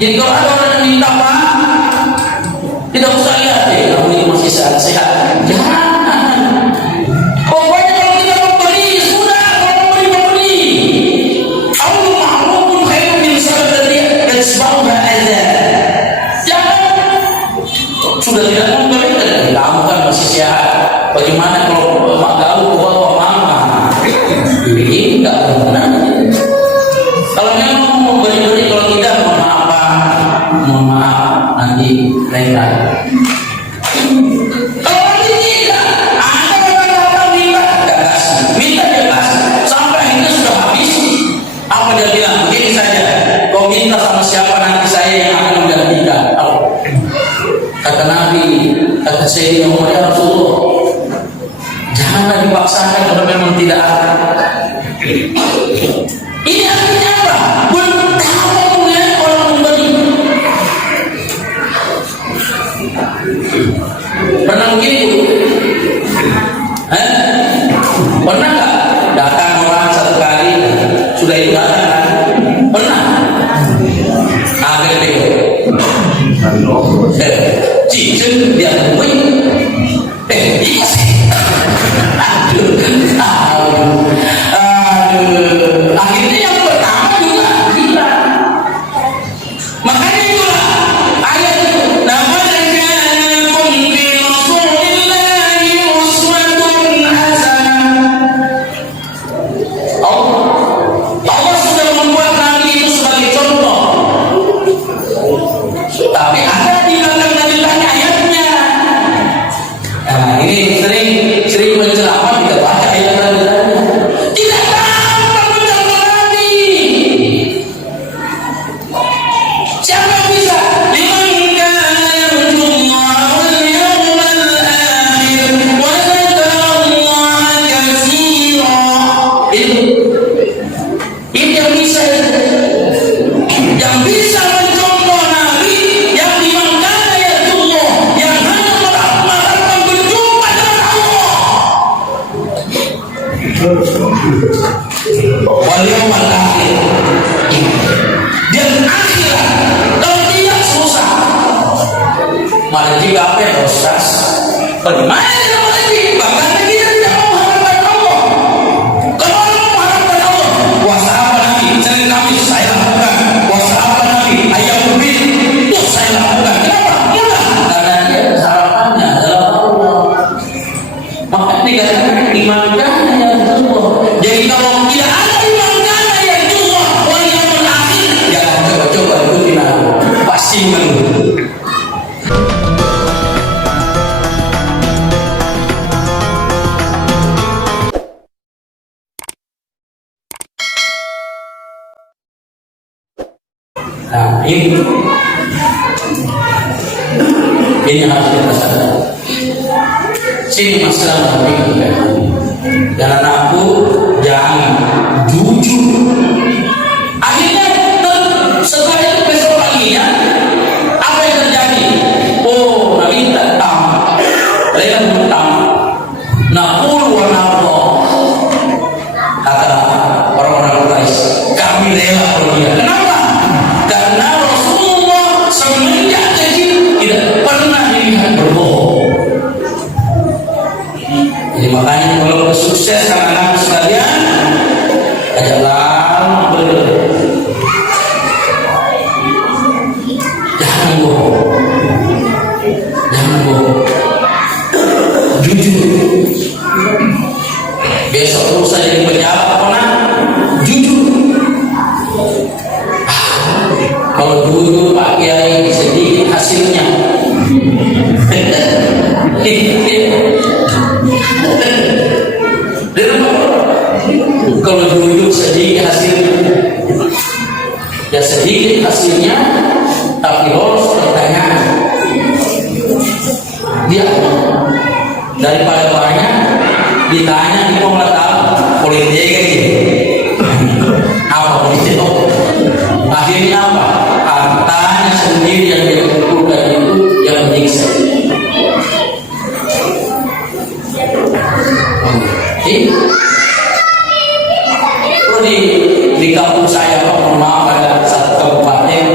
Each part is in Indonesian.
Jadi kalau ada orang yang minta Pak, tidak usah lihat kamu ini masih sehat. Jangan. Pokoknya kalau kita memberi, sudah kalau memberi. Allah ma'rufun khairun min sadaqah yatba'uha adza. Jangan. Sudah tidak memberi, kamu kan masih sehat. Bagaimana kalau mak gaul bawa mama? Ini enggak benar. Kalau memang mau beri-beri, kalau tidak mohon maaf nanti lain kali. Kalau nanti tidak ada orang minta dia kasih sampai akhirnya sudah habis. Apa dia bilang? Begini saja, kau minta sama siapa nanti saya yang akan menggantikan. Kata Nabi, kata Sayyidina Umar, ya Rasulullah, janganlah dipaksakan kalau memang tidak ada. Ini artinya apa? Betapa mulia orang memberi. Pernah begitu? Pernah nggak datang orang satu kali sudah ibadah? Pernah? Agak bego. Cincin dia bui. Iya sih. Akhirnya yang pertama juga kita. Makanya itulah ayat itu. Namanya ja'alakum fi Rasulillahi uswatun hasanah. Allah sudah membuat Nabi itu sebagai contoh. Tapi ada di belakang Nabi tanya ayatnya. Nah, ini sering menceramah kita baca ayat Nabi. Tidak tampak mencontoh Nabi. Siapa bisa? Liman kana yarjullaha wal yawmal akhir wa dzakarallaha katsira. Ini yang bisa. Yang bisa mencontoh Nabi, yang liman kana yarjullah, yang hanya mengharapkan berjumpa dengan Allah. Wal yawmal akhir. Dan akhirat. Kalau tidak susah. Malah jika apa ya Ustaz? Bagaimana tidak lagi? Bahkan kita tidak mau mengharapkan Allah. Kalau orang mengharapkan Allah, puasa apa Nabi? Senin Kamis saya lakukan. Puasa apa Nabi? Ayam berbit. Itu saya lakukan. Kenapa? Mudah. Karena dia harapannya adalah Allah. Maka dikatakan iman kana ya Allah. Jadi kalau tidak ada iman kana ya Allah, wal yawmal akhir, jangan coba-coba ikutin aku. Pasti menang. Nah, ini harus kita sadar. Sini masalah dan anakku jangan jujur. Akhirnya setelah itu besok paginya apa yang terjadi? Oh, Nabi datang, mereka datang. Naqul wa naqul. Kata orang-orang Quraisy, kami rela pergi. Kenapa? Karena Rasulullah semenjak kecil tidak pernah dilihat berbohong. Jadi makanya kalau sukses anak-anak sekalian, ajaklah jangan bohong, jujur. Besok terus saya jadi pejabat, pernah jujur. Kalau dulu Pak Kiai sedikit hasilnya. Kalau dulu sedikit hasilnya, ya sedikit hasilnya, tapi lolos pertanyaan. Dia daripada banyak ditanya di mau tahu politik kayak gini. Apa politik? Akhirnya apa? Hartanya sendiri yang dia kumpulkan itu yang menyiksa. Di kampung saya, mohon maaf, ada satu kabupaten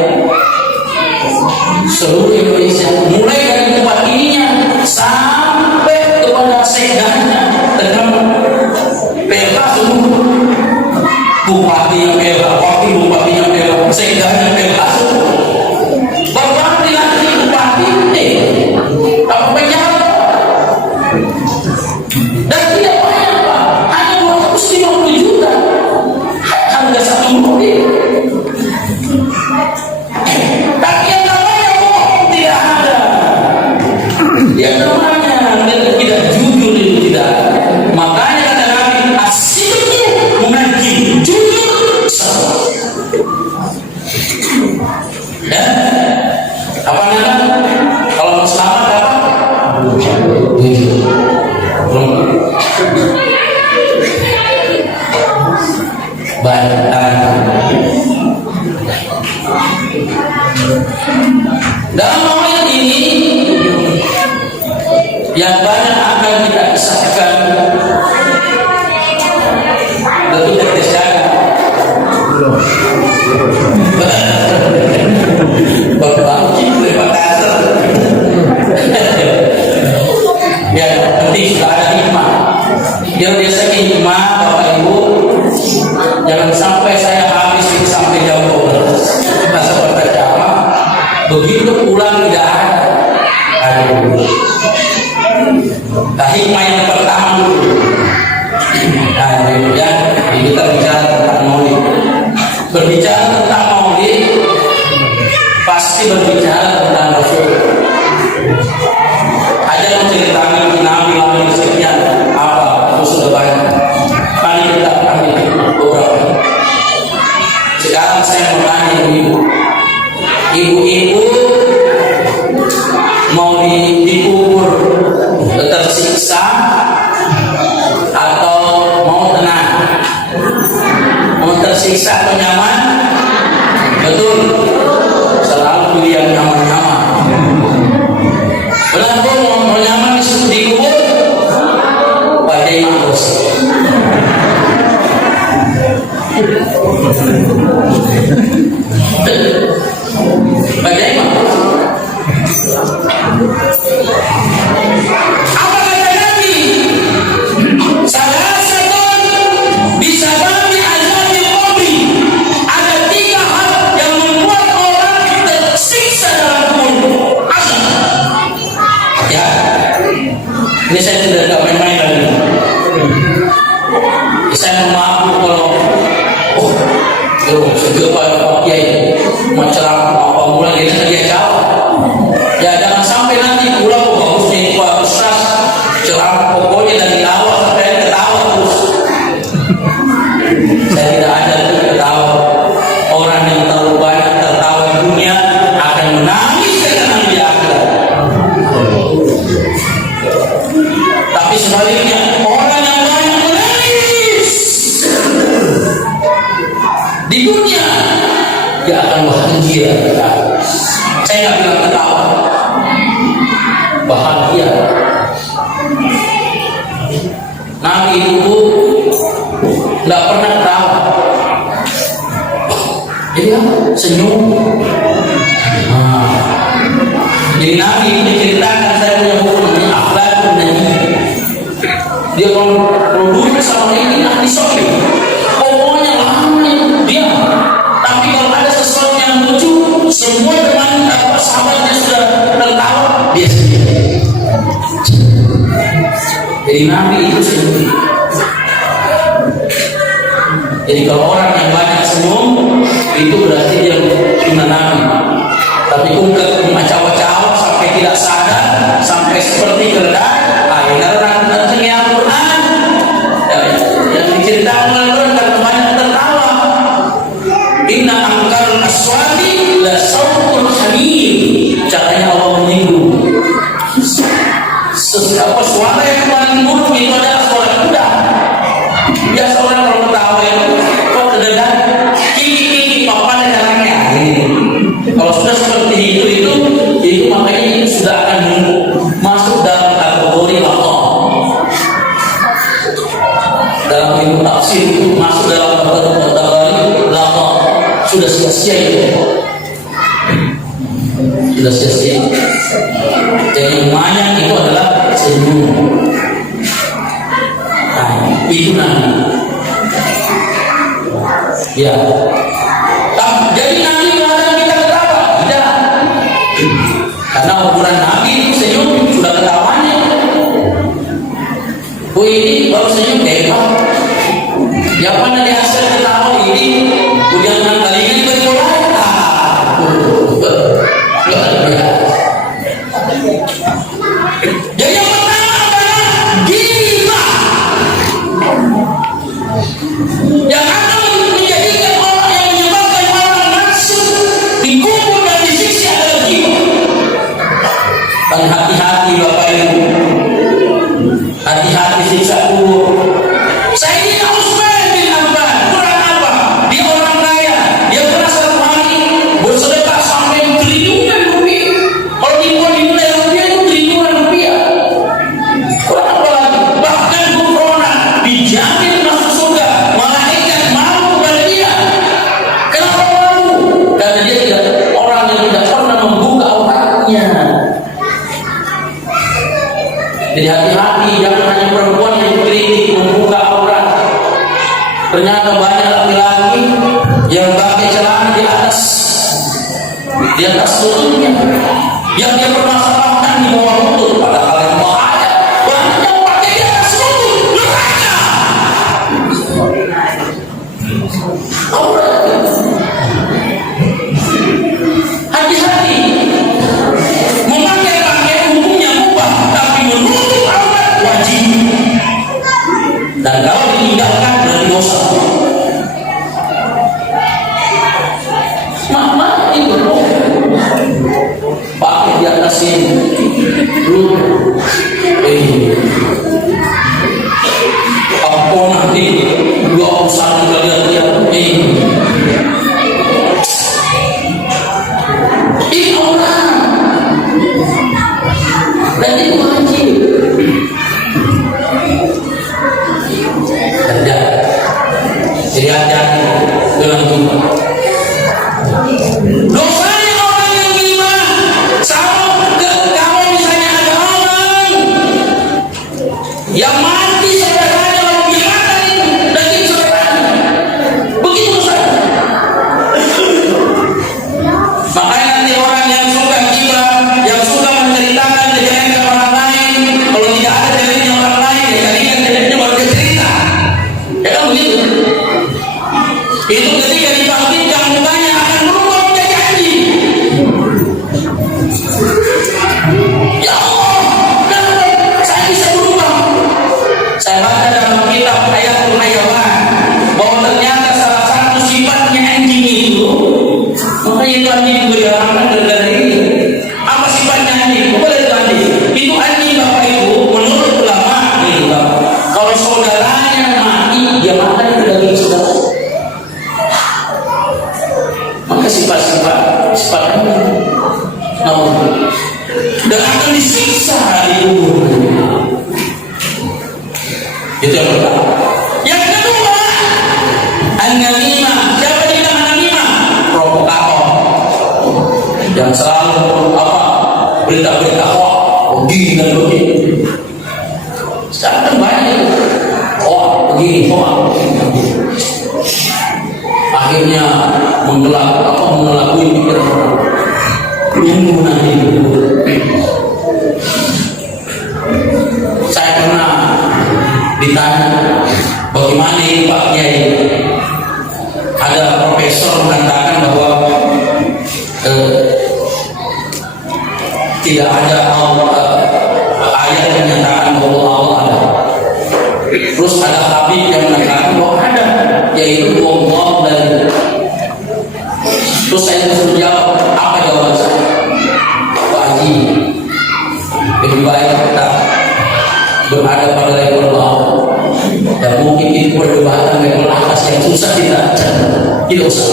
Ya, apa namanya? Kalau mau selamat apa? Baik, dalam momen ini yang banyak akan kita kisahkan lebih terkesan berbangkit lewat kasar ya penting sudah ada hikmah yang biasa hikmah Bapak Ibu jangan sampai saya habis ini sampai jauh masa berkacama begitu pulang tidak ada nah hikmah yang pertama dulu nah ya kita bicara tentang maulid berbicara tentang maulid pasti berbicara tentang Rasul aja menceritakan Nabi sekian apa itu sudah banyak paling kita ambil beberapa sekarang saya mau tanya ibu-ibu mau dikubur tersiksa atau mau tenang mau tersiksa atau nyaman betul selalu pilih yang nyaman-nyaman benar mau nyaman dikubur badai mampus badai mampus apa kata Nabi salah satu bisa bagi azab di kubri ada 3 hal yang membuat orang tersiksa dalam kubur azab ya ini saya tidak main-main lagi saya mengaku kalau segera Pak Kiai menceramah apa mulai dia jawab ya jangan sampai nanti pulang bagusnya Pak Ustaz ceramah pokoknya dari awal sampai ketawa terus saya tidak ada ketawa orang yang terlalu banyak tertawa di dunia akan menangis dengan di akhirat tapi sebaliknya orang yang banyak menangis di dunia dia akan bahagia saya nggak bilang ketawa bahagia Nabi itu nggak pernah ketawa jadi senyum jadi Nabi itu diceritakan saya punya buku namanya Akhlakun Nabi dia kalau duduk sama ini nanti sopi pokoknya lama dia tapi kalau ada sesuatu yang lucu semua teman sahabatnya sudah tertawa dia sendiri jadi Nabi itu sendiri jadi kalau orang yang banyak senyum itu berarti dia sunnah Nabi tapi ungkap cawa-cawa sampai tidak sadar sampai seperti kerendah akhirnya orang tercengi Al-Quran yang diceritakan oleh orang karena banyak tertawa inna angkar aswati la sautul hamir caranya Allah menyinggung apa suara yang paling buruk itu adalah suara kuda biasa orang kalau ketawa itu kok kedengar kiki papan dan caranya kalau sudah seperti itu makanya itu sudah akan masuk dalam kategori Allah dalam ilmu tafsir itu masuk dalam kategori Allah sudah sia-sia itu sudah sia-sia dan yang banyak itu adalah senyum nah itu Nabi ya jadi Nabi mengatakan kita ketawa tidak karena ukuran Nabi itu senyum sudah ketawanya ini baru senyum hebat yang mana dihasil ketawa ini udah kali ini berdoa jadi yang pertama adalah gila yang akan menjadikan orang yang menyebabkan orang masuk di dikubur dan disiksa adalah jiwa. Dan hati-hati Bapak Ibu, hati-hati siksa kubur. Sayyidina Utsman bin Affan, kurang apa? Dia orang kaya, dia pernah satu hari bersedekah sampai triliunan rupiah. Kalau dimulai rupiah itu triliunan rupiah. Kurang apa lagi? Bahkan corona dijamin masuk surga, malaikat malu kepada dia. Kenapa malu? Karena dia tidak orang yang tidak pernah membuka auratnya. Jadi hati-hati, jangan hanya perempuan yang kritik membuka aurat. Ternyata banyak laki-laki yang pakai celana di atas lututnya, yang dia permasalahkan di bawah lutut, padahal yang bahaya banyak yang pakai di atas lutut, neraka. Aurat. Hati-hati. Memakai pakaian hukumnya mubah, tapi menutup aurat wajib. Dan kalau ditinggalkan berarti dosa. Mama itu pakai di atas ini. Apa nanti 21 kali lihat ini orang. Dan itu wajib. Jadi hati-hati dengan Tuhan. Dosanya orang yang gimana? Sama kalau misalnya ada orang yang mati saudaranya lalu dimakan itu daging saudaranya, begitu saja. Makanya nanti orang yang suka gila, yang suka menceritakan kejadian orang lain, kalau tidak ada kejadian orang lain, ya kalian kejadiannya baru dia cerita. Ya kan begitu? Itu ketika dibangkitkan mukanya akan berubah menjadi anjing. Ya Allah, kenapa saya bisa berubah? Saya baca dalam kitab Hayatul Hayawan bahwa ternyata salah satu sifatnya anjing itu, makanya itu anjing itu dilarangkan gara-gara ini. Apa sifatnya anjing? Boleh itu anjing. Itu anjing Bapak Ibu menurut ulama ini Bapak. Kalau saudaranya mati, dia makan itu daging saudara. Maka sifat dan akan disiksa di kubur. Itu yang pertama. Yang kedua, an-namimah. Siapa yang bilang an-namimah? Provokator yang selalu berita-berita begini dan begini. Sekarang banyak begini akhirnya mengelakui pikiran orang. Tunggu nanti. Saya pernah ditanya bagaimana ini Pak Kiai. Ada profesor mengatakan bahwa tidak ada ayat yang menyatakan bahwa Allah ada. Terus ada habib yang mengatakan bahwa ada, yaitu Allah dan terus saya disuruh jawab, apa jawaban saya? Pak Haji, lebih baik kita berada pada level bawah. Dan mungkin itu perdebatan level atas yang susah kita tidak usah.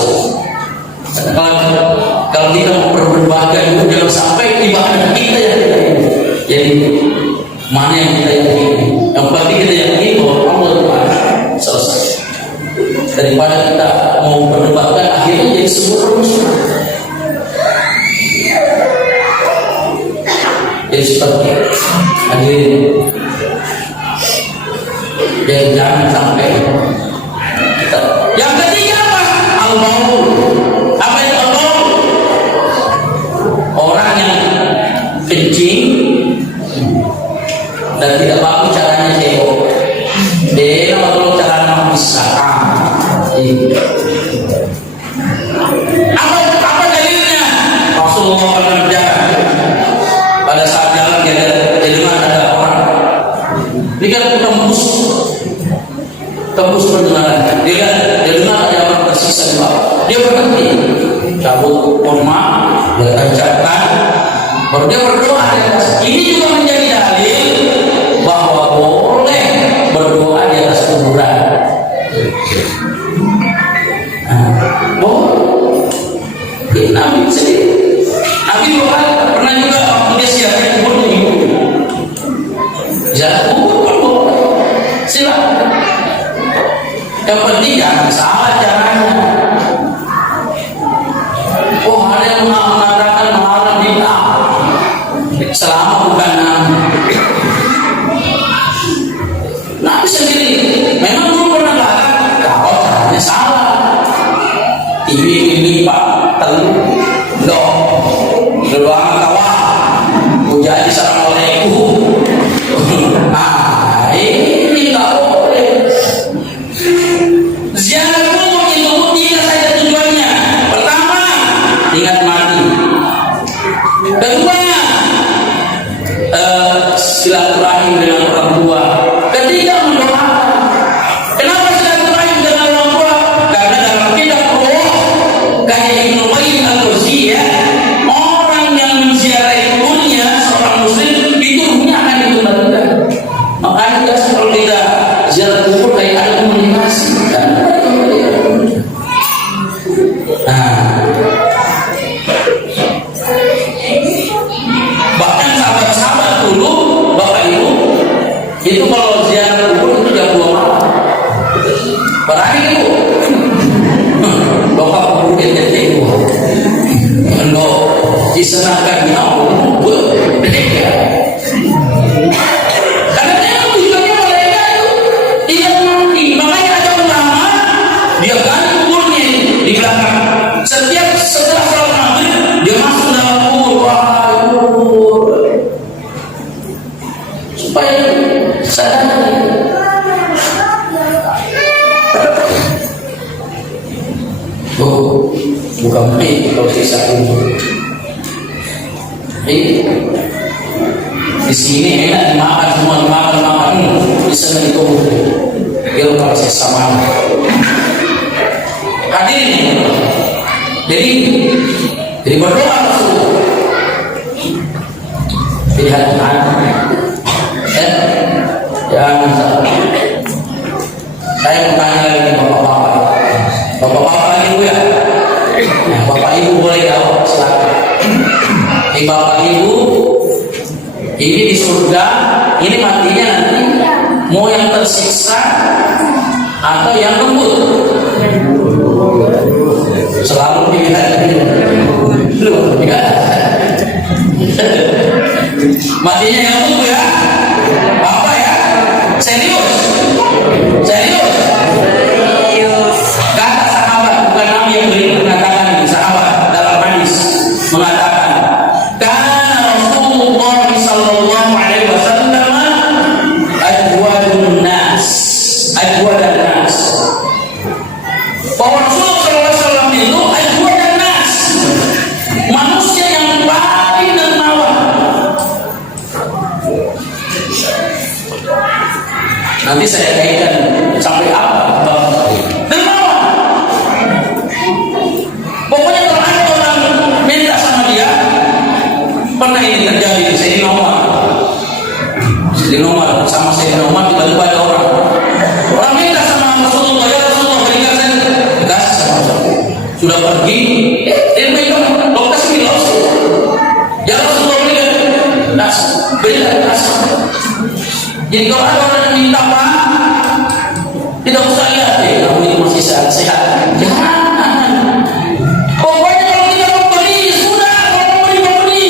Kalau kita mau berdebatkan itu jangan sampai ibadah kita yang kita ini. Jadi mana yang kita yakini? Yang penting kita yakini bahwa Allah Tuhan selesai. Daripada kita mau berdebatkan akhirnya jadi sebuah rumus. Jadi seperti hadirin, jadi jangan sampai kita. Yang ketiga apa? Al-Maul. Apa itu Al-Maul? Orang yang kencing dan tidak mampu caranya cebok. Dia kalau caranya bisa. Apa dalilnya? Rasulullah pernah berjalan. Pada saat jalan dia dengar ada orang. Ini kan tembus pendengaran. Dia dengar ada orang tersisa di bawah. Dia berhenti. cabut kurma, dia ucapkan, baru dia berdoa di atas. Ini juga menjadi dalil bahwa boleh berdoa di atas kuburan. Nabi sendiri, Nabi pernah juga waktu dia siapkan kuburnya ibu, ziarah kubur boleh, silakan. Yang penting jangan salah caranya. Oh, ada yang mengatakan melarang bid'ah selama bukan Nabi. Nabi sendiri memang belum pernah larang kalau caranya salah. Ini Pak telur dong, doang kawan, jadi assalamualaikum. Ini nggak boleh. Ziarah kubur itu ingat saja tujuannya. Pertama, ingat mati. Kedua, silaturahim dengan orang tua. Ketiga, mendoakan. Kenapa silaturahim dengan orang tua? Karena dalam kitab roh kayak Ibnu Qayyim al-Jauziyah, orang yang menziarahi kuburnya seorang muslim itu ruhnya akan dikembalikan. Makanya kalau kita ziarah kubur kayak ada komunikasi kan? Bahkan sahabat-sahabat dulu, Bapak Ibu, itu kalau ziarah kubur itu jam 2 malam. Berani Ibu, Bapak kubur kita ibu, lo disenangkan ya Allah, karena memang tujuannya mereka itu tidak mati. Makanya ada ulama dia ganti kuburnya di belakang. Setelah sholat maghrib dia masuk dalam kubur, supaya sadar. Bukan main kalau sisa kubur. Di sini enak dimakan semua, dimakan di sana itu dia kalau saya sama. Hadirin, jadi berdoa Rasulullah. Jadi hati-hati. Jangan salah. Saya bertanya lagi bapak-bapak lagi Bu ya. Nah, bapak ibu boleh jawab, silakan. Bapak ibu, ini di surga, ini matinya nanti mau yang tersiksa atau yang lembut? Selalu dilihat lu, matinya yang lembut ya, Bapak ya, serius. Kata sahabat, bukan Nabi yang beri mengatakan ini, sahabat dalam hadis mengatakan, karena Rasulullah sallallahu alaihi wasallam ajwadun nas. Bahwa Rasulullah sallallahu alaihi wasallam itu ajwadun nas, manusia yang paling dermawan. Nanti saya kaitkan sampai apa? Dermawan. Pokoknya kalau ada orang minta sama dia, pernah ini terjadi di Sayyidina Umar sama Sayyidina Umar, tiba-tiba ada orang minta sama Rasulullah, ya Rasulullah berikan saya, dikasih sama Rasulullah. Sudah pergi, dia berikan, lo kasih lo, ya Rasulullah berikan kasih. Jadi kalau ada orang yang minta apa, tidak usah lihat, kamu ini masih sehat. Jangan. Pokoknya kalau kita memberi, sudah, kalau memberi.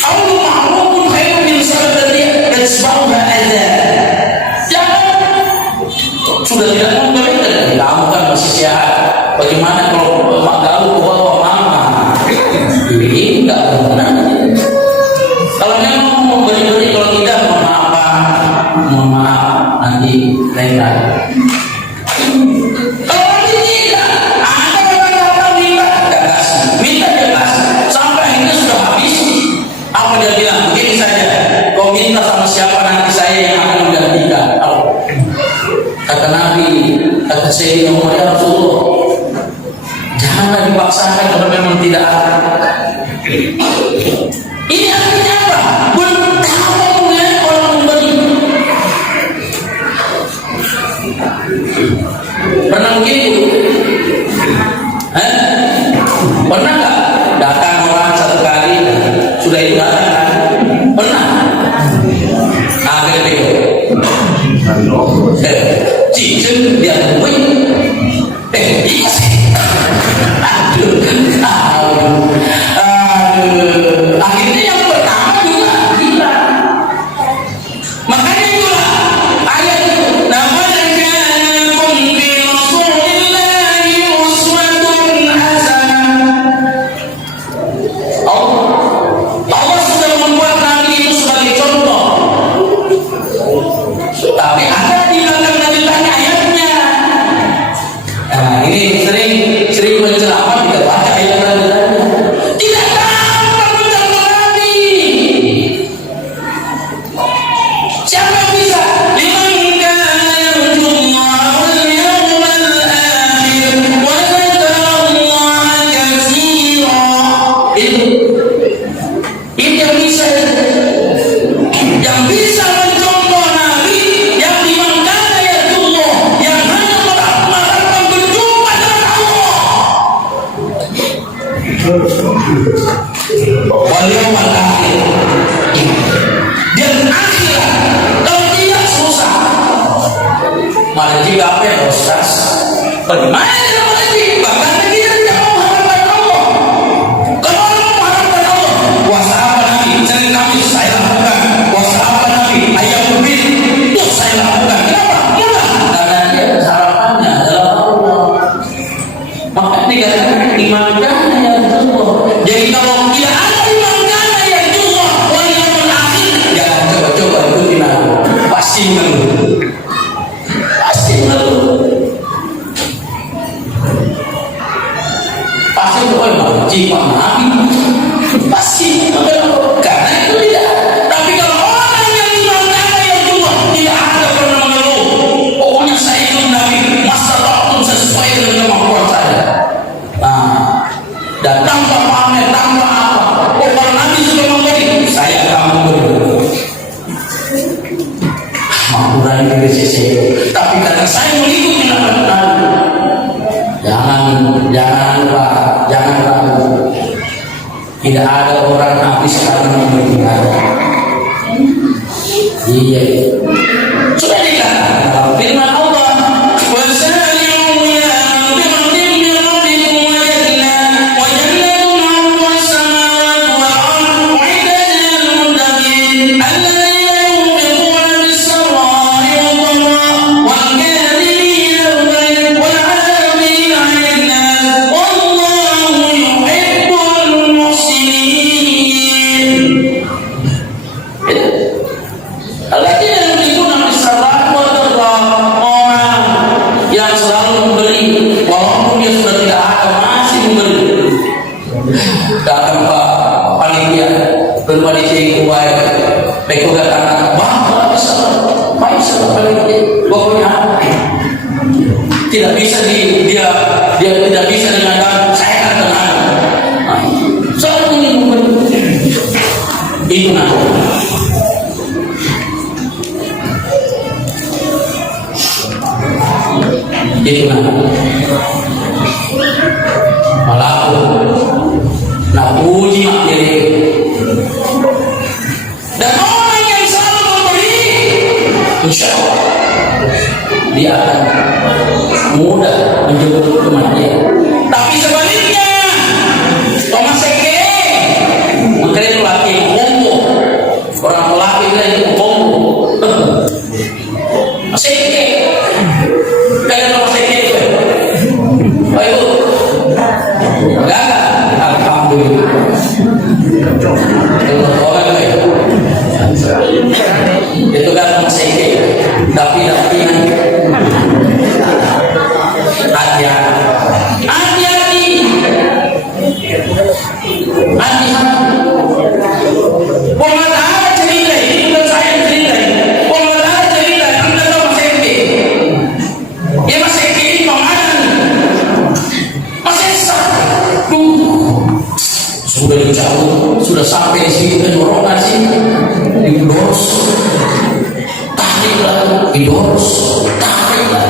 Allah ma'rufun khairun min sadaqatin yatba'uha adza. Jangan. Sudah tidak memberi, kamu kan masih sehat. Bagaimana kalau mak gaul bawa mama? Ini enggak benar. Kalau memang mau beri-beri, kalau tidak mohon maaf nanti lain kali. Kalau tidak ada orang datang minta jelas sampai akhirnya sudah habis. Apa dia bilang? Begini saja, kau minta sama siapa nanti saya yang akan menggantikan. Kata Nabi, kata Sayyidina Umar, ya Rasulullah, janganlah dipaksakan Ini artinya apa? Betapa mulia orang memberi. Pernah begitu? Pernah nggak datang orang satu kali sudah itu datang kan? Pernah? Akhirnya chỉ dưng điện huynh để ý akhirnya yang pertama juga kita, makanya itulah ayat itu namanya kanakum fi rasulillahi uswatun hasanah. Allah sudah membuat Nabi itu sebagai contoh, tapi ada di belakang Nabi tanya ayatnya. Nah, ini sering menceramah kita baca ayat Nabi. Tidak gampang mencontoh Nabi. Siapa yang bisa? Liman kana yarjullaha wal yawmal akhir wa dzakarallaha katsira. Ini yang bisa. Yang bisa mencontoh Nabi, yang dimana yarjullah, yang hanya mengharapkan berjumpa dengan Allah. Wal yawmal akhir. Dan akhirat, kalau tidak susah. Malah jika apa ya Ustaz? Bagaimana kita boleh bahkan kita tidak mau mengharapkan Allah. Kalau orang mengharapkan Allah, puasa apa Nabi? Senin Kamis saya lakukan. Puasa apa Nabi? Ayam berbit itu saya lakukan. Kenapa? Mudah. Karena dia harapannya adalah Allah. Maka dikatakan iman kana ya Allah. Jadi kalau tidak ada iman kana ya Allah, wal yawmal akhir, jangan coba-coba ikutin aku. Pasti mengeluh. Pasti mengeluh. Pasti mengeluh. Jika Nabi pasti mengeluh. Karena itu tidak. Tapi kalau orang yang iman kana ya Allah tidak ada pernah mengeluh. Pokoknya saya ikut Nabi, masalahnya sesuai dengan kemampuan saya. Nah, dan tanpa pamer, tanpa apa. Oh, kalau Nabi sudah memberi, saya akan memberi. Mampuran dari sisi itu. Tapi karena saya mengikuti Nabi, jangan ragu. Tidak ada orang habis karena memberi. Iya. Sudah dikatakan dalam firman Allah. وَسَارِعُوا إِلَىٰ مَغْفِرَةٍ مِّن رَّبِّكُمْ وَجَنَّةٍ عَرْضُهَا السَّمَاوَاتُ وَالْأَرْضُ أُعِدَّتْ لِلْمُتَّقِينَ الَّذِينَ يُنفِقُونَ بِالسَّرَّاءِ وَالضَّرَّاءِ وَالْكَاظِمِينَ الْغَيْظَ وَالْعَافِينَ عَنِ النَّاسِ وَاللَّهُ يُحِبُّ الْمُحْسِنِينَ. Alladzina yunfiquna bis-sarra'i wad-dharra'i, orang yang selalu memberi walaupun dia sudah tidak ada masih memberi. Datang Pak panitia, panitia itu baik, mereka katakan bapak bisa, baik sama panitia, pokoknya tidak bisa dia tidak bisa dengan saya akan tenang. Selalu ingin memberi. Itu itu malah nak puji mak diri. Dan orang yang selalu memberi, insya Allah dia akan mudah menjemput kematian. Tapi sebaliknya, Thomas Eke, makanya itu laki kombo, orang laki itu kombo, Mas Eke. Kalian nomor sedikit, ayo, enggak, alhamdulillah. Itu kan nomor sedikit, tapi hati-hati, pengacara cerita ini bukan saya cerita, pengacara cerita Anda nomor sedikit. Ya masih kiri pemain masih satu sudah dicabut, sudah sampai di sini dorongan sih, didos, tarik lah, didos, tarik lah,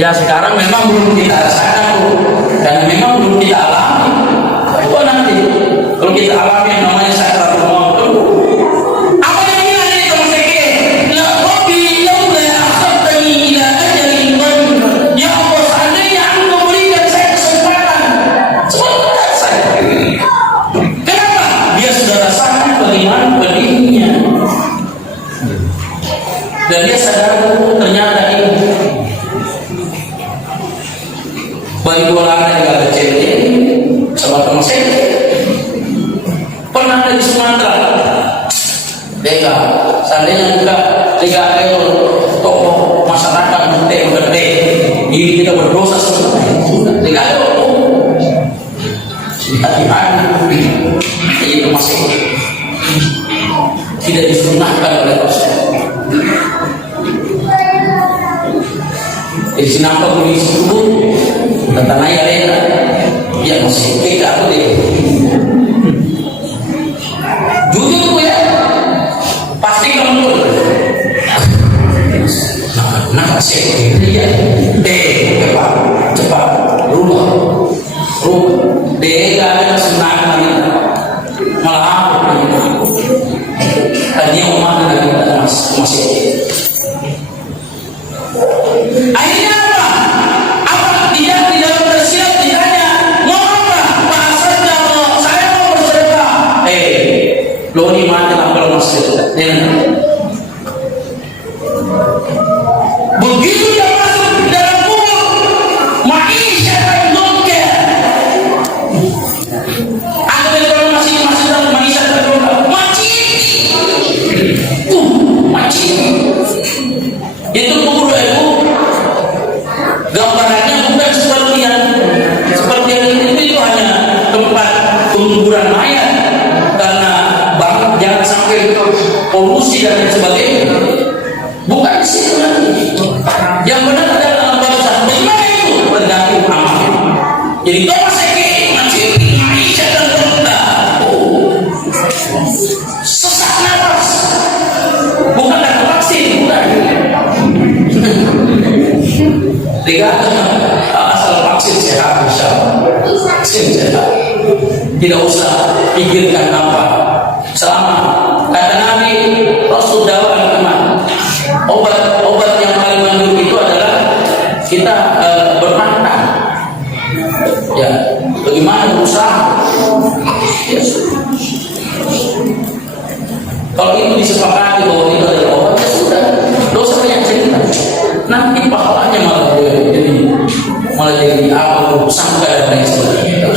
Ya sekarang memang belum kita rasakan, dan memang belum kita alami. Itu nanti kalau kita alami yang namanya sakratul maut, apa yang bilang ini teman saya? Ya Rabbi, laula akhirtani ila ajalin qarib. Ya Allah, seandainya Engkau berikan saya kesempatan sebentar saja. Kenapa? Dia sudah rasakan bagaimana pedihnya, dan dia sadar ternyata ini bagi dua anak yang kecil ini sama teman saya pernah ada di Sumatera. Deka, seandainya juga ada tokoh masyarakat gede, ini kita berdosa sebenarnya. Deka ada hati-hati, itu masih tidak disunahkan oleh Rasul. Di sini apa kondisi tubuh tentang ayah rena, ya masih kita apa deh? Jujur ya, pasti kamu nah kasih dia cepat rumah dia ada senang malah tadi umat dan kita masih akhirnya apa dia tidak bersiap, ditanya mau apa Pak Serda, saya mau bersedekah. Lo ini mati lah kalau masih begitu dia masuk dalam kubur, maisha dan dunia. Ada kalau masih dalam maisha dan dunia, macam itu kubur itu. Gambarannya bukan seperti yang itu hanya tempat penguburan mayat karena banget jangan sampai polusi dan lain sebagainya. Bukan di situ nanti. Yang benar adalah dalam bangsa. Bagaimana itu? Tergantung amal. Jadi Thomas Eki masih Maisha dan Ronda. Sesak nafas. Bukan karena vaksin, bukan. Tiga, asal vaksin sehat, vaksin sehat. Tidak usah pikirkan apa. Selama kata Nabi Rasul dakwah teman, obat yang paling manjur itu adalah kita berpantang. Ya, bagaimana berusaha? Ya. Kalau itu disepakati bahwa itu adalah obat, ya sudah. Dosa banyak cerita. Nanti pahalanya malah jadi apa sangka dan lain sebagainya.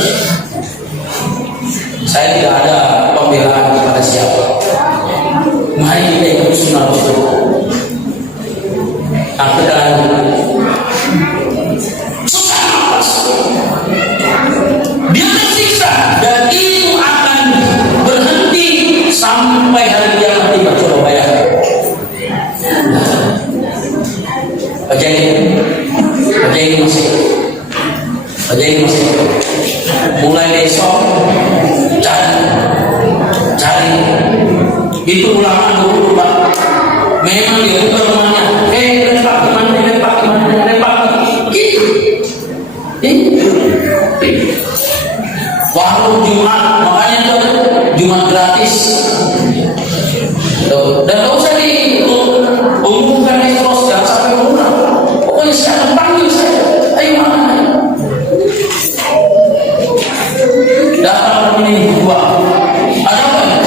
Saya tidak ada pembelaan kepada siapa. Mari kita ikut sunnah Rasul. Akan susah nafas, dia tersiksa, dan itu akan berhenti sampai hari kiamat tiba. Coba bayangkan. Ajaib masih mulai besok cari itu ulama dulu Pak, memang dia buka rumahnya lepak gitu. Warung Jumat, makanya itu Jumat gratis dan gak usah diumumkan ekspos, jangan sampai murah. Pokoknya saya akan panggil saya, ayo mana datang ini dua, ada apa?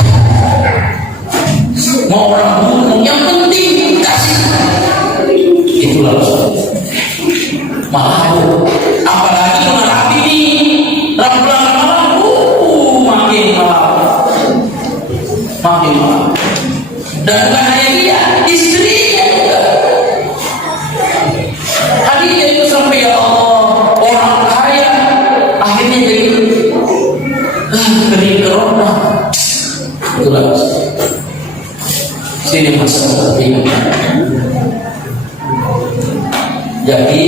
Mau orang bunuh, yang penting kasih. Itulah malah apalagi menerapi ini rambulan malam, makin malam. Dan bukan hanya dia, istrinya juga. Hadiahnya itu sampai ya Allah, orang kaya akhirnya jadi kering kerona. Itulah sini masalah ini. Jadi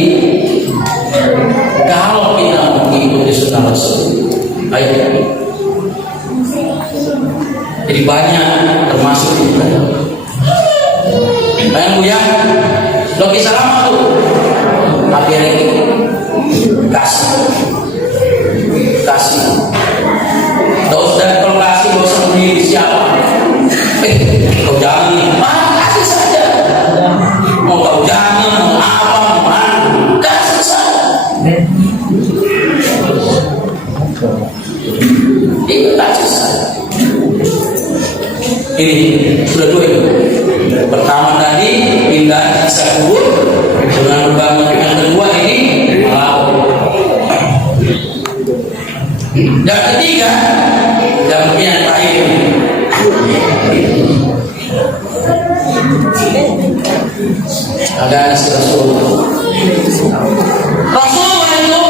kalau kita mengikuti sunnah Rasul, ayo. Jadi banyak termasuk itu. Bayang ya, lo kisah lama tuh, tapi lagi kasih. Kalau kasih gak usah memilih siapa. Kau jangan nih, kasih saja. Mau kau jangan, mau apa, mau mana, kasih saja. Itu kasih saja. Ini sudah dua itu. Pertama tadi pindah kisah kubur dengan berbangun. Yang kedua ini melaut. Yang ketiga, yang terakhir. Ada Rasulullah. Rasulullah itu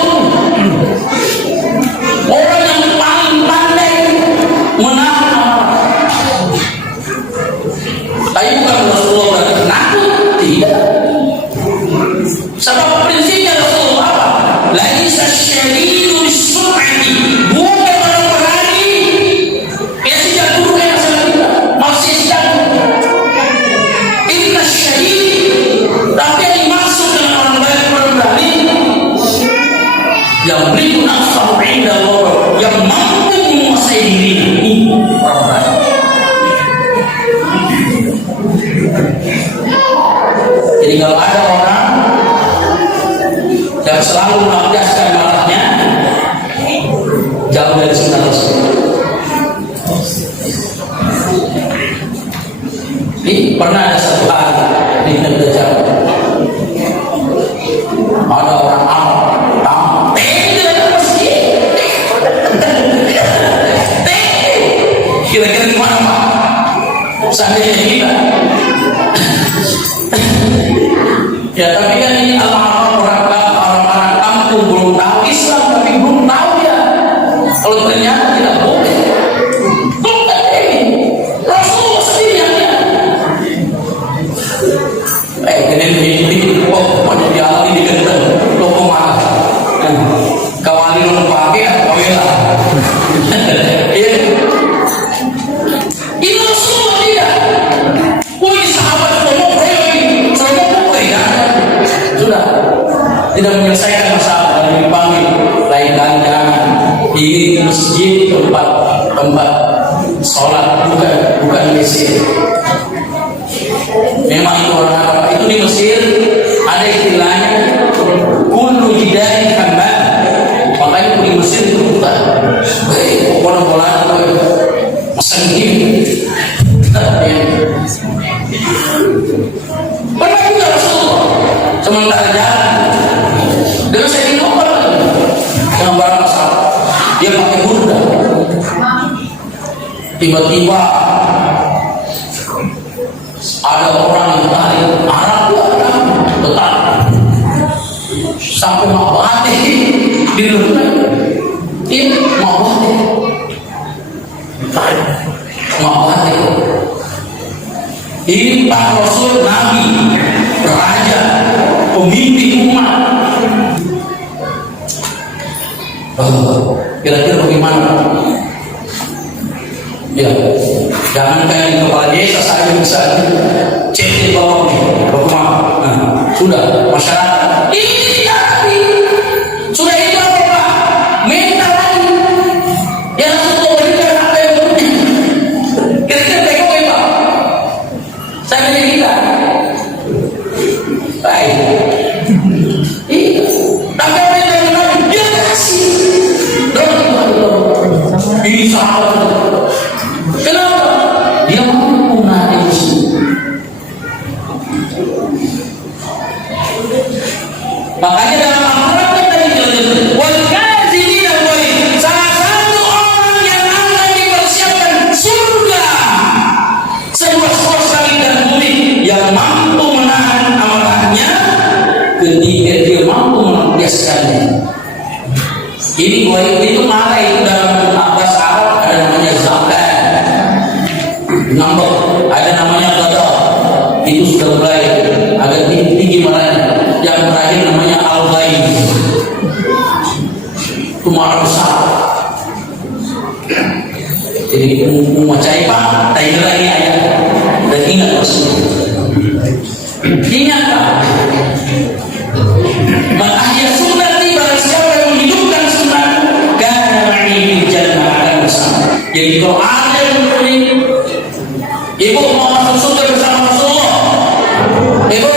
orang yang paling pandai menahan amarah. Tapi bukan Rasulullah berarti penakut, tidak. Sebab prinsipnya Rasulullah apa? Laisa syadidu bisur'ati, bukan orang berani. Ya sejak dulu yang saya bilang, masih sejak inna syadid. Tapi yang dimaksud dengan orang baik, orang berani, yang beriku nafsahu inda Allah, yang mampu menguasai dirinya, orang berani. Jadi kalau ada orang yang selalu melampiaskan marahnya, jauh dari sunnah Rasul. Ini pernah ada satu hari di negeri Jawa, ada orang kira-kira gimana Pak? Seandainya kita ya, tapi kan ini orang-orang kampung belum tahu Islam, tapi belum tahu ya. Kalau ternyata tidak boleh, bukan ini Rasulullah sendiri yang dia. Ini pokoknya di alam ini gendeng, lo kemana? Kawali lo pakai apa ya? Ini Rasulullah tidak. Wih sahabat sudah tidak menyelesaikan masalah dan dipanggil lain kali jangan. Ini masjid tempat sholat, bukan Mesir. Memang itu orang Arab itu di Mesir ada istilahnya kullu hidayah hamba. Makanya di Mesir itu bukan bola-bola mesin gini. Pernah juga Rasulullah sementara jalan dengan saya dinomor dengan barang masalah, dia pakai burda. Tiba-tiba ada orang yang tarik Arab betul sampai mau hati di luar ini mau hati tarik mau hati. Ini Pak Rasul, Nabi, Raja, pemimpin umat. Kira-kira bagaimana? Ya, jangan kayak kepala desa saja bisa cek di bawah bagaimana? Sudah masyarakat ini tidak Nabi. Sudah itu apa Pak? Minta lagi. Yang Rasul berikan apa yang berikutnya? Kira-kira bagaimana Pak? Saya kita baik. Iya. Tapi apa yang dia bilang? Dia kasih. Ini sahabat. Kenapa? Dia mampu menarik musuh. Makanya dalam Al-Quran kita dijelaskan wal kadzimin al-ghaidh, salah satu orang yang akan dipersiapkan surga seluas-luas langit dan bumi, yang mampu menahan amarahnya ketika dia mampu melampiaskannya. Ini ghaidh itu marah, itu dalam bahasa Arab ada namanya zakat, ngambek, ada namanya qada. Itu sudah mulai agak tinggi marahnya. Yang terakhir namanya al-ghaib, itu marah besar. Jadi memacai Pak, tak lagi ayat dan ingat Rasul. Ingat Pak, man ahya sunnati, barang siapa yang menghidupkan sunnah, kana ma'i fil jannah, akan bersama. Jadi kalau ada yang berkuning, ibu mau masuk surga bersama Rasulullah, ibu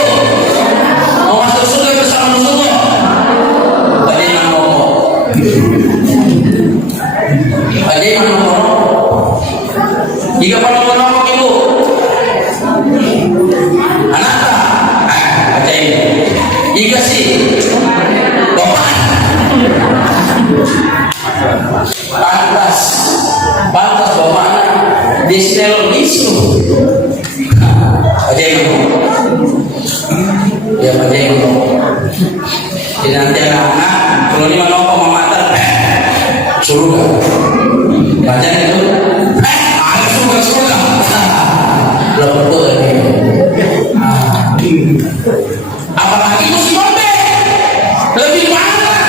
mau masuk surga bersama Rasulullah, bagaimana ngomong? Bagaimana ngomong? Jika pada ngomong ibu, anak baca ini. Jika sih bapak, pantas bapaknya disnel isu. Baca ini. Ya baca ini. Jadi nanti anak-anak kalau ini menopang mematan, surga. Baca itu. Surga. Belum betul ini. Apalagi musim ombe lebih parah.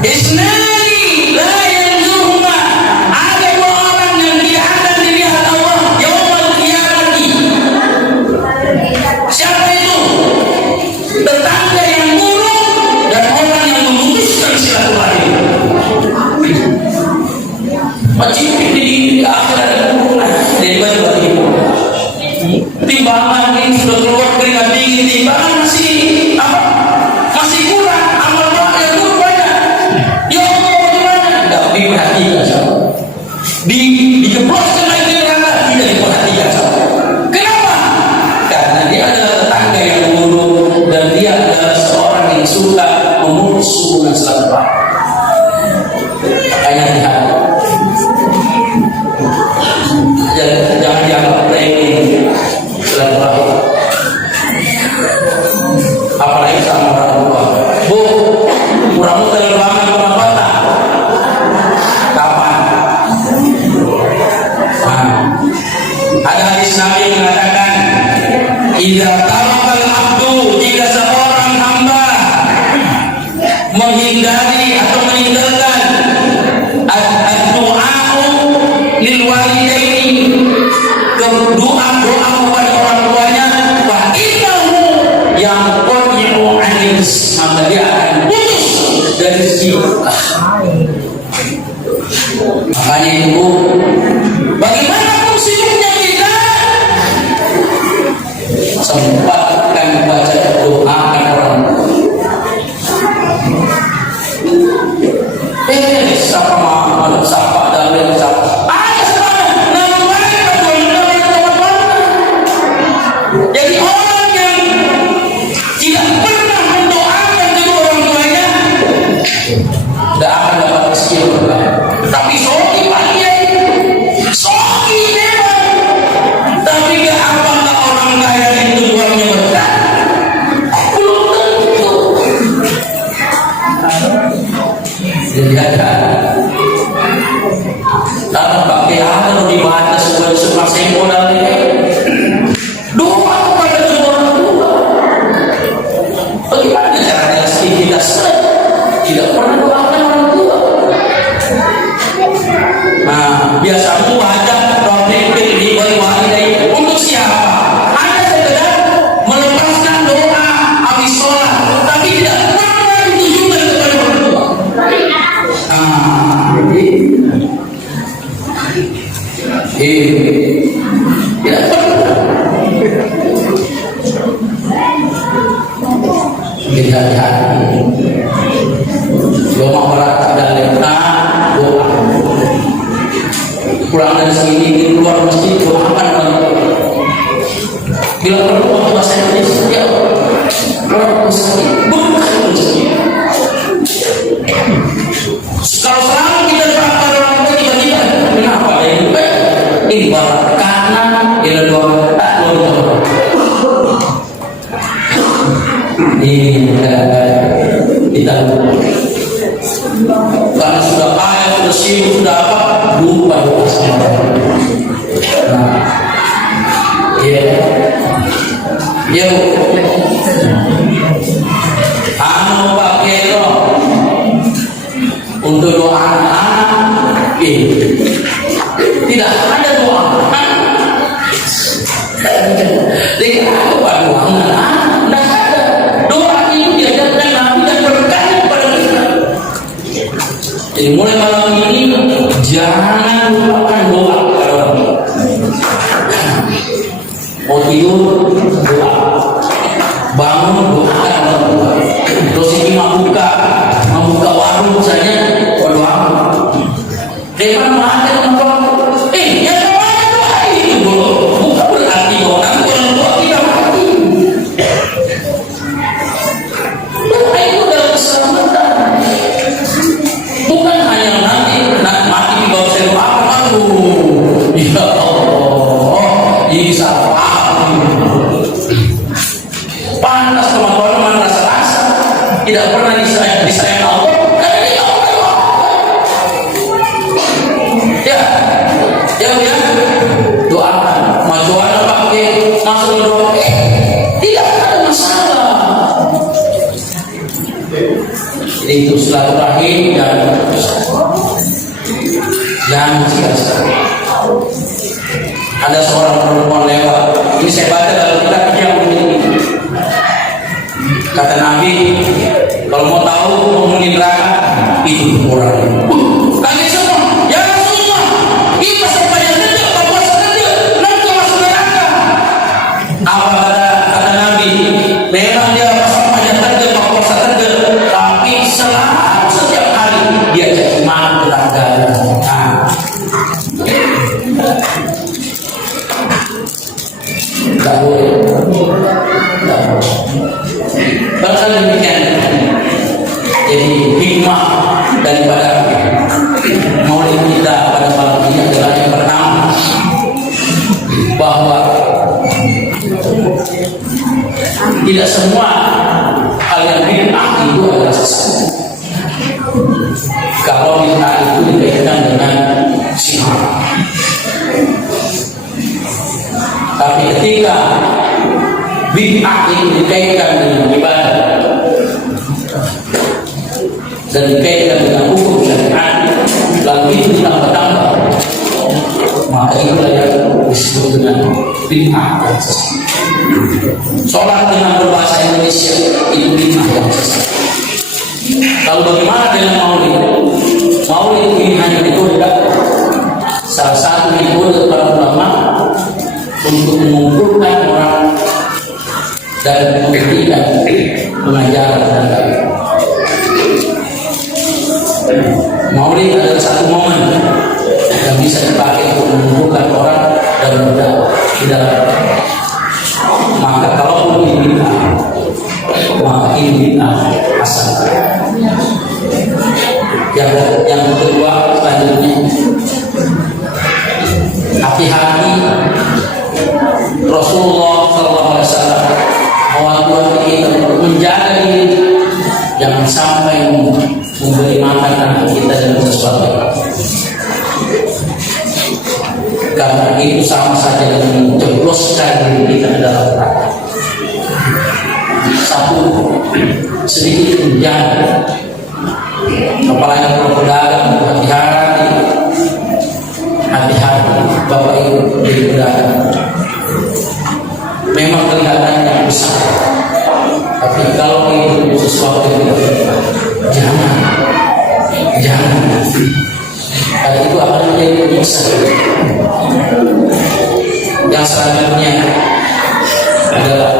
Isnani la yanzuhuma, ada dua orang yang tidak akan dilihat Allah yaumul qiyamati. Siapa itu? Tetangga yang buruk dan orang yang memutuskan silaturahim. Wajib di akhirat dari baju itu. Timbangan ini sudah keluar keringat dingin, timbangan masih apa? Masih kurang, amal doa yang kurang banyak. Ya Allah, bagaimana? Tidak diperhatikan sama. Dijebloskan lagi neraka, tidak diperhatikan sama. Kenapa? Karena dia adalah tetangga yang buruk dan dia adalah seorang yang suka memutus hubungan silaturahim. Makanya lihat. Jangan dianggap remeh silaturahim, apalagi sama orang tua. Bu, kurang terlalu lama ke kota. Kapan? Ada hadis Nabi mengatakan, idza tarakal abdu, jika seorang hamba menghindari atau meninggalkan ad-du'a'u lil walidaini, doa kepada orang tuanya, fa innahu yanqadi'u anis, maka dia akan putus dari sini. Makanya ibu, bagaimanapun sibuknya kita, sempatkan baca doakan orang tua. Sapa dan sapa. Jadi orang yang tidak pernah mendoakan kedua orang tuanya tidak akan dapat rezeki. Tapi soki pandai, soki memang. Tapi gak apakah orang kaya itu uangnya berkah? Belum tentu. Jadi ada. Dalam pakai apa dibaca sebuah semasa modal ini. Doa kepada kedua orang tua. Bagaimana caranya kita tidak pernah doakan orang tua? Nah, biasa baca Rabbik firli walidayya untuk siapa? Hanya sekedar melepaskan doa habis sholat, tapi tidak pernah ditujukan kepada orang tua. Tidak pernah. Lihat doa berat dan lepas doa. Pulang dari sini keluar masjid doakan orang tua. Bila perlu waktu bahasa Indonesia, ya keluar masjid, bukan masjid. Kalau selama kita doakan orang tua tiba-tiba, kenapa ini barat kanan, dia doa kita karena sudah kaya, sudah sibuk, sudah apa, lupa doa sama orang. Nah, Jadi apa doangan? Tidak ada. Doa itu diajarkan Nabi dan berkata kepada kita. Jadi mulai malam ini jangan lupakan doa. Mau tidur doa, bangun doa, terus ini membuka warung misalnya doa. Depan makan yang namanya doa itu bukan berarti bahwa nanti orang doa tidak mati. Doa itu adalah keselamatan. Bukan hanya nanti mati di bawah saya doa, ya Allah, ini salah. Panas teman-teman rasa-rasa tidak pernah disayang Allah karena dia Allah. Ya doakan majuan pakai masuk doa tidak ada masalah. Jadi itu silaturahim dan sia-sia. Ada seorang perempuan lewat, ini saya baca dalam kitab yang ini. Kata Nabi, kalau mau tahu penghuni neraka itu orang. Kaget semua, ya Rasulullah, kita sepanjang saja, puasa saja, nanti masuk neraka. Apa kata Nabi? Memang dia sepanjang saja, puasa saja, tapi setiap hari dia jadi makan tetangga. Tak boleh. Bangsa demikian. Jadi hikmah daripada maulid kita pada malam ini adalah yang pertama, bahwa tidak semua hal yang bid'ah itu adalah sesat. Kalau bid'ah itu dikaitkan dengan syiar. Tapi ketika bid'ah itu dikaitkan dengan ibadah dan dikaitkan dengan hukum syariat, lalu itu ditambah-tambah, maka itulah yang disebut dengan bid'ah yang sesat. Sholat dengan berbahasa Indonesia itu bid'ah yang sesat. Kalau bagaimana dengan maulid? Maulid ini hanya metode, salah satu metode para ulama untuk mengumpulkan orang dan memberikan pengajaran dan dakwah. Maulid adalah satu momen yang bisa dipakai untuk mengumpulkan orang dan berdakwah di dalam. Maka kalau ini bid'ah, maka ini bid'ah asal. Yang kedua selanjutnya, hati-hati. Rasulullah SAW mewakilkan kita untuk menjaga diri, jangan sampai memberi makan anak kita dengan sesuatu, karena itu sama saja dengan menjebloskan diri kita dalam neraka. Satu, sedikit menjaga, apalagi kalau pedagang, hati-hati Bapak Ibu jadi pedagang. Memang kelihatan yang besar, tapi kalau itu sesuatu yang tidak, jangan. Karena itu akan menjadi penyiksa. Yang selanjutnya adalah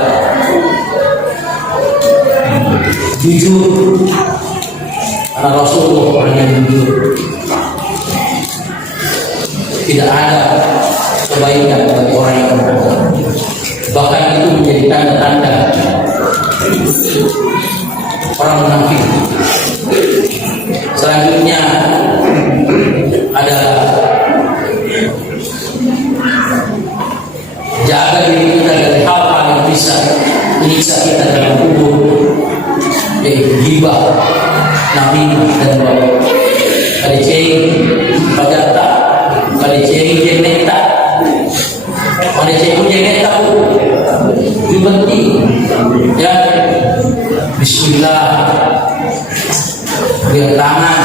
jujur. Karena Rasulullah orang yang jujur. Tidak ada kebaikan bagi orang yang berkata. Bahkan itu menjadi tanda-tanda orang munafik. Selanjutnya adalah jaga diri kita dari hal-hal yang bisa menyiksa kita dalam kubur, yaitu ghibah, namimah dan bawa. Kadeceng, pajata, kadeceng jeneta, kadeceng jeneta itu penting. Ya, Bismillah, biar tangan,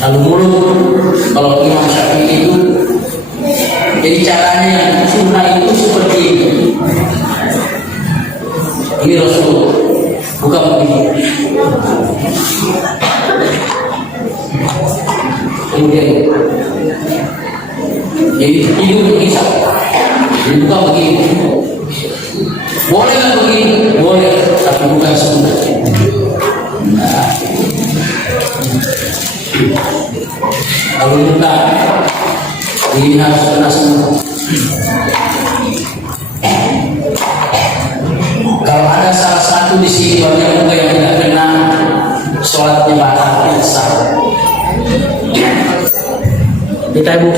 lalu mulut. Kalau Imam Syafi'i itu, jadi caranya sunnah itu seperti Ini Rasul bukan begini. Kemudian jadi hidup berkisah, bukan begini. Boleh nggak begini? Boleh, tapi bukan semua. Nah, kalau bukan, ini harus kena semua. Kalau ada salah satu di sini banyak yang tidak kena, sholatnya batal, sah. Kita ibu.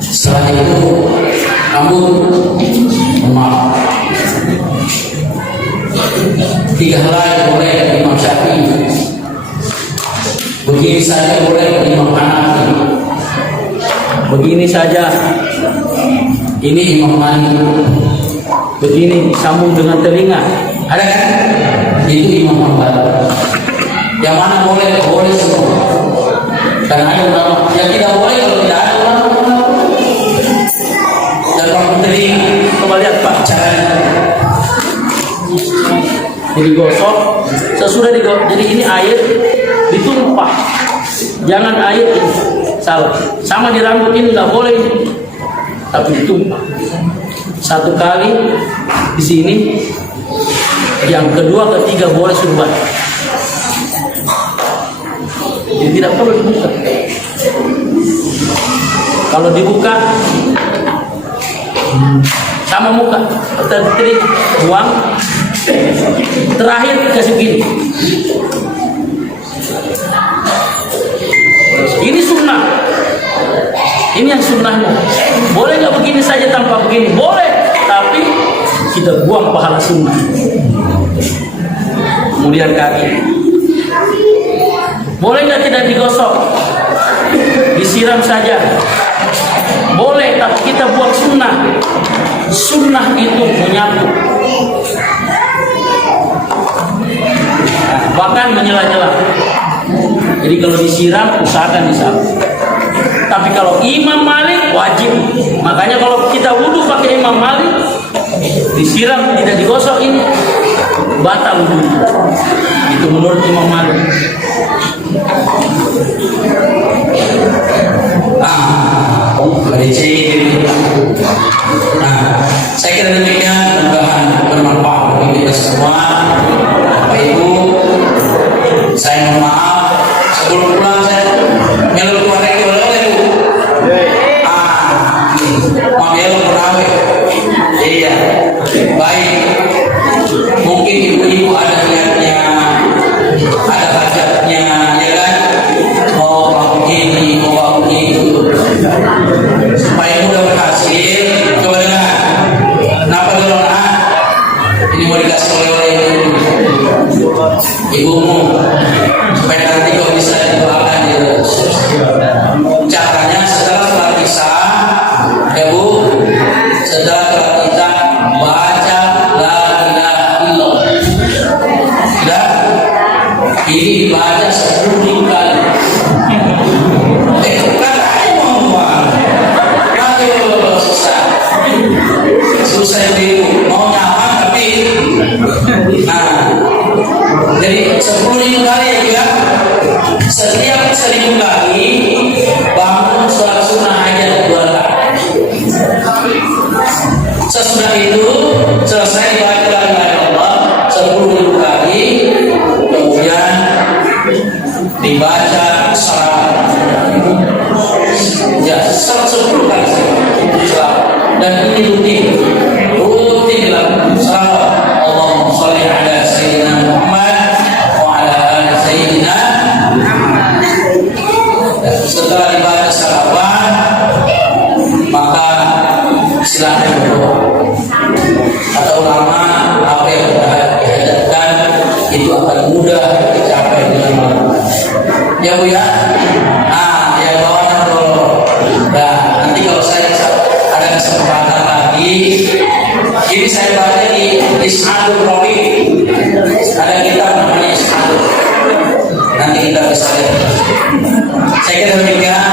Setelah itu, rambut, maaf. 3 helai boleh Imam Syafi'i. Begini saja boleh Imam Hanafi. Begini saja ini Imam Malik. Begini sambung dengan telinga. Ada kan? Itu Imam Hambal. Yang mana boleh? Boleh semua. Dan ada ulama yang tidak boleh kalau tidak ada ulama. Dan kalau telinga, coba lihat Pak caranya. Jadi gosok, sesudah digosok. Jadi ini air ditumpah. Jangan air ini. Salah. Sama di rambut ini nggak boleh, tapi ditumpah. 1 kali di sini, yang kedua, ketiga boleh surban. Jadi tidak perlu dibuka. Kalau dibuka, sama muka, tertrik, buang. Terakhir kasih gini. Ini sunnah. Ini yang sunnahnya. Boleh nggak begini saja tanpa begini? Boleh, tapi kita buang pahala sunnah. Kemudian kaki. Boleh nggak tidak digosok? Disiram saja. Boleh, tapi kita buang sunnah. Sunnah itu menyapu. Bahkan menyela-nyela. Jadi kalau disiram, usahakan disapu. Tapi kalau Imam Malik wajib. Makanya kalau kita wudhu pakai Imam Malik, disiram tidak digosok ini batal wudhu. Itu menurut Imam Malik. Saya kira demikian, mudah-mudahan bermanfaat bagi kita semua. Bapak Ibu, saya mohon maaf sebelum pulang saya melu keluarga itu oleh Bu. Melu perawat. Iya. Baik. Mungkin ibu-ibu ada niatnya, ada hajatnya, ya kan? Mau lakukan ini, mau lakukan itu. Supaya mudah berhasil. Coba dengar. Kenapa doa? Ini mau dikasih oleh ibumu supaya nanti kau bisa didoakan ya. Caranya setelah sholat isya, ya Bu, setelah sholat isya baca la ilaha illallah. Sudah? Ini dibaca 10 kali. Susah itu mau nyaman tapi jadi 10.000 kali ya. Setiap 1.000 kali bangun sholat sunnah aja 2 rakaat. Sesudah itu selesai dibaca la ilaha illallah 10.000 kali, kemudian dibaca salat. Ya, 10 kali salat. Dan ini rutin dilakukan salat. Allahumma shalli ala sayyidina Muhammad wa ala ali sayyidina. Setelah dibaca salawan, maka silakan berdoa. Kata ulama, apa yang dihajatkan itu akan mudah dicapai dengan malam. Ya Bu ya. Ya bawahnya dulu. Nah, nanti kalau saya ada kesempatan lagi, ini saya baca di Is'adul Rawi. Ada kitab namanya Is'adul. Nanti kita bisa lihat. Saya kira demikian.